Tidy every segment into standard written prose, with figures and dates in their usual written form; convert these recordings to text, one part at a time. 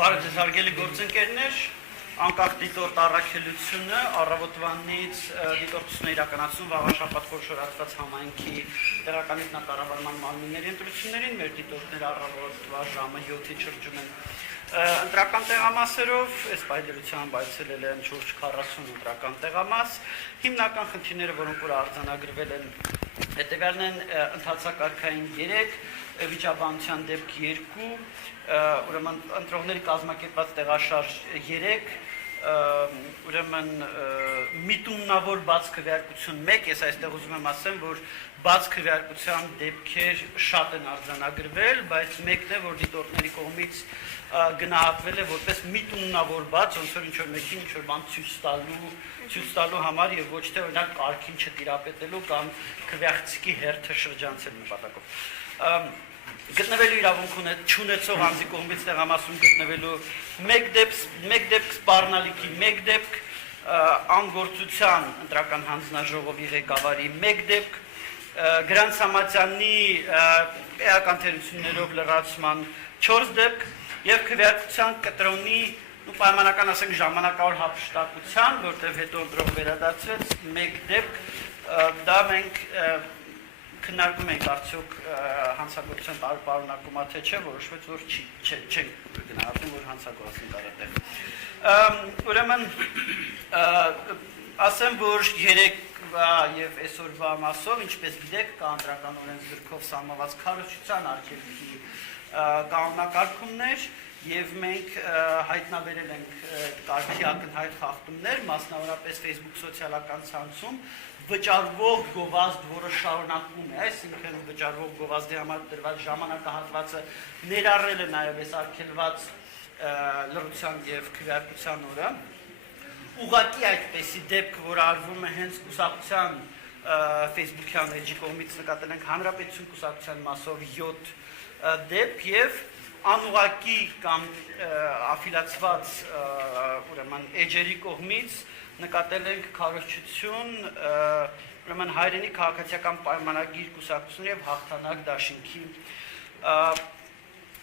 Բարև ձեզ հարգելի գործընկերներ, անկախ դիտորդ առաքելությունը առավոտվանից դիտորդությունը իրականացում վաղաշաբաթ խորհրդատված համայնքի տեղականից կառավարման մարմինների ընտրություններին մեր դիտորդները առավոտվա ժամը 7-ից շրջում են ընտրական տեղամասերով, այս պայդրությամբ այցելել են շուրջ 40 ընտրական տեղամաս, հիմնական խնդիրները, որոնք որ արձանագրվել են հետևյալն են ընթացակարգային 3, վիճաբանության դեպք 2, ուրեմն ընտրողների կազմակերպված տեղաշարժ 3, ուրեմն միտումնավոր բաց քվեարկություն 1, ես այստեղ ուզում եմ ասեմ, որ բաց քվեարկության դեպքեր շատ են արձանագրվել, բայց մեկն է, որ դիտորդների կողմից գնահատվել է որպես միտումնավոր բաց, ոնց որ ինչ-որ մեկին ինչ-որ բան ցույց տալու համար եւ ոչ թե օրինակ կարգին չտիրապետելու կամ քվեարկցիկի հերթը շրջանցելու նպատակով։ Գտնվելու իրավունք չունեցող անձի կողմից տեղամասում գտնվելու մեկ դեպք սպառնալիքի, մեկ դեպք անգործության ընտրական հանձնաժողովի ղեկավարի, մեկ դեպք Գրանց Համատյանի էական թերություններով լրացման 4 դեպք եւ քվեարկության կտրոնի պայմանական ասենք ժամանակավոր հափշտակության, որտեղ հետո ընտրող վերադարձվեց մեկ դեպք, դա մենք քննարկում ենք արդյոք հանցագործության պարունակումա թե չէ, որոշվեց որ չենք գնահատում, որ հանցագործություն տարատեղ։ Ուրեմն ասեմ, որ երեկվա եւ այսօրվա մասով, ինչպես գիտեք, կա ընտրական օրենսգրքով սահմանված քարոզչության արգելքի կանոնակարգումներ եւ մենք հայտնաբերել ենք կարգի ակնհայտ խախտումներ, մասնավորապես Facebook սոցիալական ցանցում վճարվող գովազդ, որը շարունակվում է, այսինքն վճարվող գովազդի համար դրված ժամանակահատվածը ներառել է նաև այս արգելված լրության եւ քվեարկության օրը։ Ուղղակի այդպեսի դեպք, որ արվում է հենց կուսակցության Facebook-յան էջի կողմից նկատել ենք Հանրապետություն կուսակցության մասով 7 դեպք եւ անուղղակի կամ աֆիլացված ուրեմն էջերի կողմից նկատել ենք քարոզչություն, ուրեմն հայրենի քաղաքացիական պայմանագիր կուսակցություն եւ հաղթանակ դաշինքի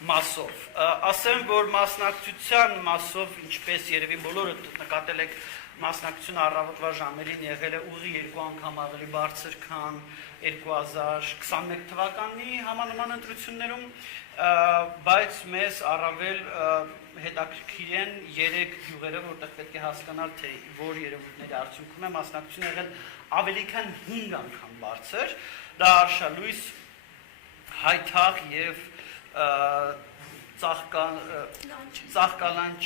մասով։ Ասեմ, որ մասնակցության մասով, ինչպես երևի բոլորը նկատել եք, մասնակցությունը առավոտվա ժամերին եղել է ուղի 2 անգամ ավելի բարձր, քան 2021 թվականի համանման ընտրություններում, բայց մեզ առավել հետաքրքիր են 3 գյուղերը, որտեղ պետք է հասկանալ, թե որ երևույթների արդյունքում է մասնակցությունը եղել ավելի քան 5 անգամ բարձր, դա Արշալույս, Հայթաղ եւ Ծաղկալանչ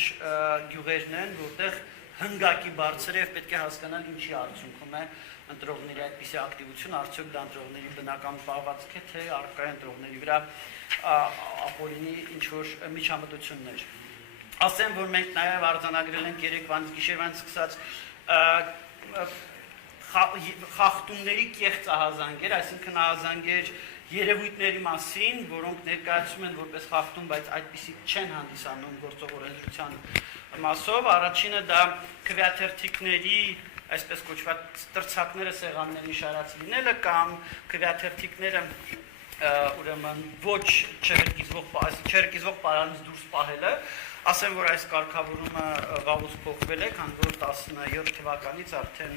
գյուղերն են, որտեղ հնգակի բարձր է եւ պետք է հասկանալ ինչի արդյունքում է ընտրողների այդպիսի ակտիվություն, արդյոք դա ընտրողների բնական զբաղվածք է, թե առկա է ընտրողների վրա ապօրինի ինչ-որ միջամտություններ։ Ասեմ, որ մենք նաև արձանագրել ենք երեկվանից գիշերվանից սկսած խախտումների կեղծ ահազանգեր, այսինքն ահազանգեր երևույթների մասին, որոնք ներկայացում են որպես խախտում, բայց այդպիսի չեն հանդիսանում գործող օրենսդրության մասով։ Առաջինը դա քվեաթերթիկների այսպես կոչված տրցակները սեղանների շարած լինելը կամ քվեաթերթիկները ուրեմն ոչ չհրկիզվող պարանից դուրս պահելը, ասեմ, որ այս կարգավորումը վաղուց փոխվել է, քանի որ 17 թվականից արդեն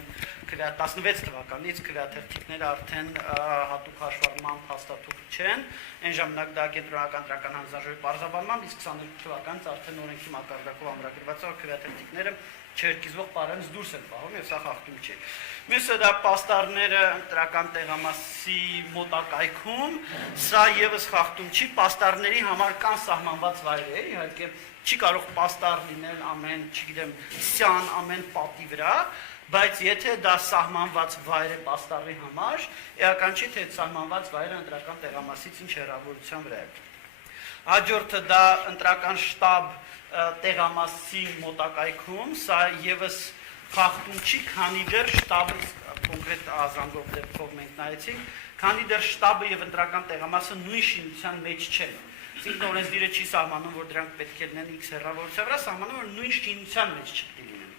16 թվականից քվեաթերթիկները արդեն հատուկ հաշվառման փաստաթուղթ չեն, այն ժամանակ դա կենտրոնական ընտրական հանձնաժողովի պարզաբանմամբ, իսկ 22 թվականից արդեն օրենքի մակարդակով ամրագրված է, քվեաթերթիկները չհրկիզվող պարանից դուրս են պահում եւ սա խախտում չէ։ Մյուսը դա պաստառները ընտրական տեղամասի մոտակայքում, սա եւս խախտում չի, պաստառների համար կան սահմանված վայրեր, իհարկե չի կարող պաստառ լինել ամեն, չգիտեմ, սյան ամեն պատի վրա, բայց եթե դա սահմանված վայր է պաստառի համար, էական չի, թե այդ սահմանված վայրը ընտրական տեղամասից ինչ հեռավորության վրա է։ Հաջորդը դա ընտրական շտաբ տեղամասի մոտակայքում, սա եւս խախտում չի, քանի դեռ շտաբը կոնկրետ ազանգող դեպքով մենք նայեցինք, քանի դեռ շտաբը եւ ընտրական տեղամասը նույն շինության մեջ չեն։ Այսինքն օրենսդիրը չի սահմանում, որ դրանք պետք է լինեն X հեռավորության վրա, սահմանում որ նույն շինության մեջ չպետք է լինեն։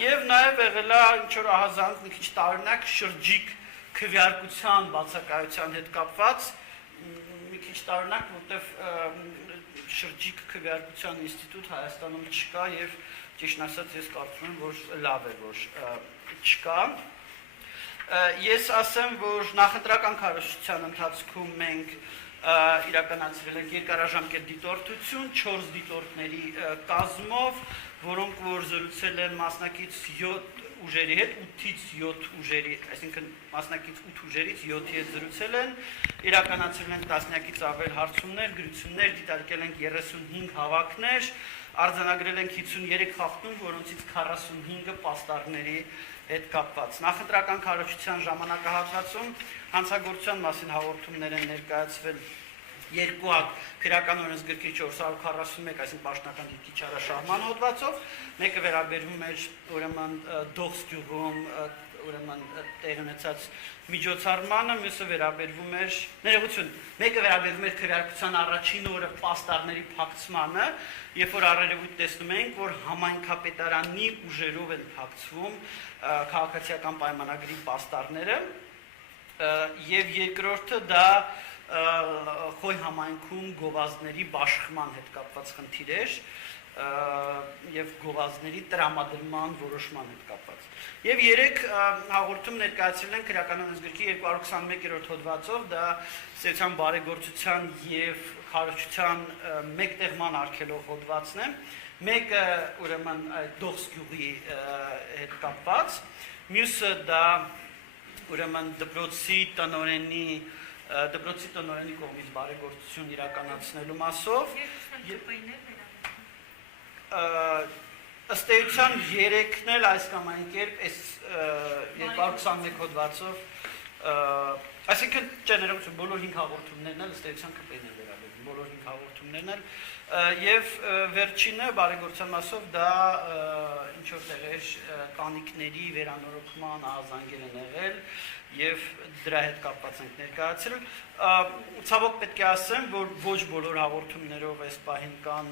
Եվ նաեւ եղել է ինչ որ ահազանգ մի քիչ տարօրինակ շրջիկ քվեարկության բացակայության հետ կապված մի քիչ տարօրինակ, որտեվ շրջիկ քվեարկության ինստիտուտ Հայաստանում չկա եւ ճիշտ ասած ես կարծում եմ, որ լավ է, որ չկա։ Ես ասեմ, որ նախընտրական քարոզչության ընթացքում մենք իրականացրել ենք երկարաժամկետ դիտորդություն 4 դիտորդների կազմով, որոնք որ զրուցել են մասնակից 7 ուժերի հետ, 8-ից 7 ուժերի, այսինքն մասնակից 8 ուժերից 7-ի հետ զրուցել են, իրականացրել են տասնյակից ավել հարցումներ, գրություններ, դիտարկել ենք 35 հավաքներ, արձանագրել ենք 53 խախտում, որոնցից 45-ը պաստառների հետ կապված։ Նախընտրական քարոզչության ժամանակահատվածում հանցագործության մասին հաղորդումներ են ներկայացվել երկու հատ քրեական օրենսգրքի 441, այսինքն պաշտոնական դիրքի չարաշահման հոդվածով, մեկը վերաբերվում էր ուրեմն Դողս գյուղում ուրեմն տեղ ունեցած միջոցառմանը, մյուսը վերաբերվում էր ներողություն, մեկը վերաբերվում էր քրեական առաջին օրը պաստառների փակցմանը, երբ որ առերևույթ տեսնում ենք, որ համայնքապետարանի ուժերով են փակցվում քաղաքացիական պայմանագրի պաստառները, եւ երկրորդը դա Խոյ համայնքում գովազդների բաշխման հետ կապված խնդիր էր եւ գովազդների տրամադրման որոշման հետ կապված։ Եվ 3 հաղորդում ներկայացրել են քրեական օրենսգրքի 221-րդ հոդվածով, դա սեփական բարեգործության եւ քարոզչության մեկտեղման արգելող հոդվածն է։ Մեկը ուրեմն այդ Դողս գյուղի հետ կապված, մյուսը դա ուրեմն դպրոցի տնօրենի կողմից բարեգործություն իրականացնելու մասով ըստ էության 3-ն էլ այս կամ այն կերպ այս 221 հոդվածով այսինքն ներողություն բոլոր 5 հաղորդումներն էլ ըստ էության ԿՊ-ին են վերաբերվում բոլոր 5 հաղորդումներն էլ եւ վերջինը բարեգործության մասով դա ինչ որ տեղեր կանիկների վերանորոգման ահազանգեր են եղել եւ դրա հետ կապված ենք ներկայացրել ցավոք պետք է ասեմ որ ոչ բոլոր հաղորդումներով այս պահին կան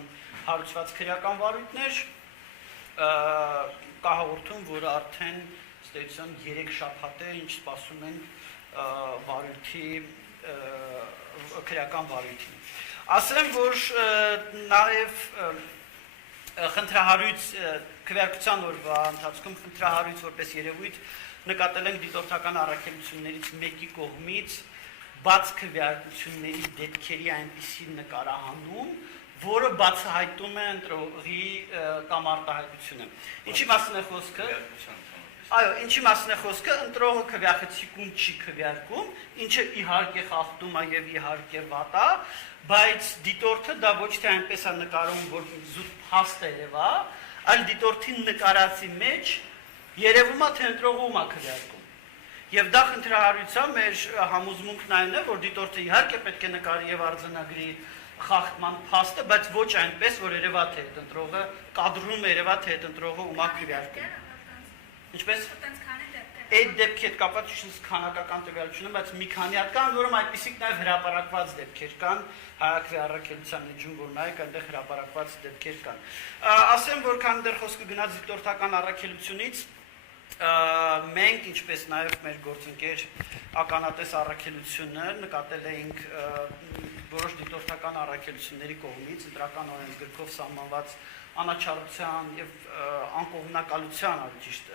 հարուցված քրեական վարույթներ կա հաղորդում որը արդեն ստեցան 3 շաբաթ է ինչ սպասում են վարույթի քրեական վարույթին ասեմ որ նաեւ խնդրահարույց քվեարկության օրվա ընթացքում խնդրահարույց որպես երևույթ նկատել ենք դիտորդական առաքելություններից մեկի կողմից բաց քվեարկությունների դեպքերի այնպիսի նկարահանում, որը բացահայտում է ընտրողի կամ արտահայտությունը։ Ինչի մասին է խոսքը։ Այո, ինչի մասին է խոսքը, ընտրողը քվեախցիկում չի քվեարկում, ինչը իհարկե խախտում է եւ իհարկե վատ է, բայց դիտորդը դա ոչ թե այնպես է նկարում, որ զուտ փաստ է երևա, այլ դիտորդի նկարածի մեջ երևում է թե ընտրողը ում է քվեարկում։ Եվ դա խնդրահարույցա մեր համոզմունքն այն է, որ դիտորդը իհարկե պետք է նկարի եւ արձանագրի խախտման փաստը, բայց ոչ այնպես, որ երևա թե ընտրողը կադրում երևա թե ընտրողը ում է քվեարկում։ Ինչպես այդ դեպքի հետ կապված ճիշտ քանակական տվյալությունը, բայց մի քանի հատ կան, որում այդպիսիք նաև հրապարակված դեպքեր կան, հայակվի առաքելության միջում, որ նայեք, այնտեղ հրապարակված դեպքեր կան։ Ասեմ, որ քան դեռ խոսքը գնաց դիտորդական առաքելությունից, մենք, ինչպես նաև մեր գործընկեր ականատես առաքելությունը նկատել էինք որոշ դիտորդական առաքելությունների կողմից ընտրական օրենսգրքով սահմանված անաչառության եւ անկողմնակալության ճիշտ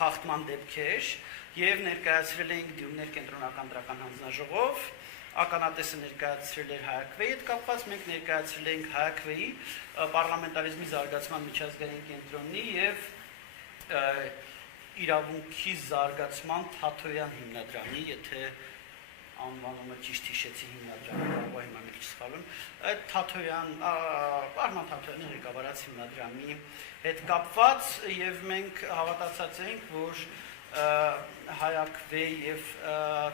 խախտման դեպքեր եւ ներկայացրել էինք դյումներ կենտրոնական դրական հանձնաժողով ականատեսը ներկայացրել էր հայակվեի հետ կապված մենք ներկայացրել էինք հայակվեի պարլամենտարիզմի զարգացման միջազգային կենտրոնի եւ իրավունքի զարգացման Թաթոյան հիմնադրամի, եթե անվանումը ճիշտ հիշեցի հիմնադրամի, կարող հիմա մի քիչ սխալում, այդ Թաթոյան, Արման Թաթոյանի ղեկավարած հիմնադրամի հետ կապված եւ մենք հավատացած ենք, որ հայակվեի եւ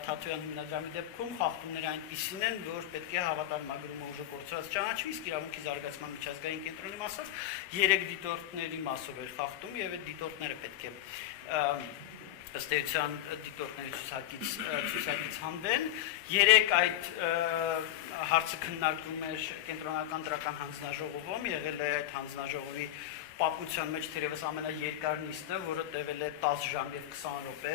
Թաթոյան հիմնադրամի դեպքում խախտումները այնպիսին են, որ պետք է հավատարմագրումը ուժը կորցրած ճանաչվի, իսկ իրավունքի զարգացման միջազգային կենտրոնի մասով 3 դիտորդների մասով էր խախտում եւ այդ դիտորդները պետք է ըստ էության դիտորդների ցուցակից հանվեն 3 այդ հարցը քննարկվում էր կենտրոնական դրական հանձնաժողովում եղել է այդ հանձնաժողովի պատմության մեջ թերևս ամենաերկար նիստը, որը տևել է 10 ժամ եւ 20 րոպե,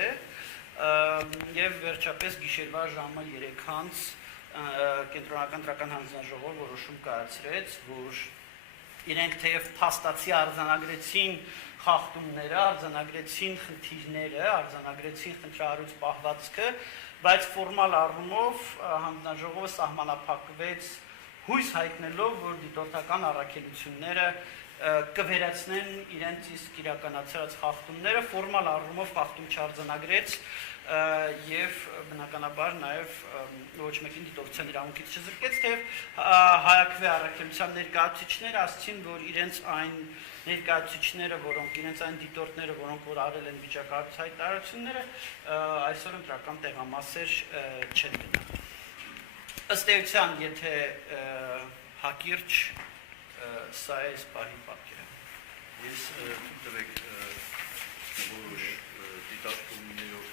եւ վերջապես գիշերվա ժամը 3-ից կենտրոնական դրական հանձնաժողովը որոշում կայացրեց, որ իրենք թեև փաստացի արձանագրեցին խախտումները, արձանագրեցին խնդիրները, արձանագրեցին խնդրահարույց պահվածքը, բայց ֆորմալ առումով հանձնաժողովը սահմանափակվեց հույս հայտնելով, որ դիտորդական առաքելությունները կվերացնեն իրենց իսկ իրականացրած խախտումները, ֆորմալ առումով խախտում չարձանագրեց եւ բնականաբար նաեւ ոչ մեկին դիտորդության իրավունքից չզրկեց, թեև հայաքվե առաքելության ներկայացուցիչները ասացին, որ իրենց այն ներկայացուցիչները, որոնք իրենց այն դիտորդները, որոնք որ արել են վիճակահարույց հայտարարությունները, այսօր ընտրական տեղամասեր չեն գնա։ Ըստ էության, եթե հակիրճ սա է սպահի պատկերը։ Ես թույլ տվեք որոշ դիտարկումներով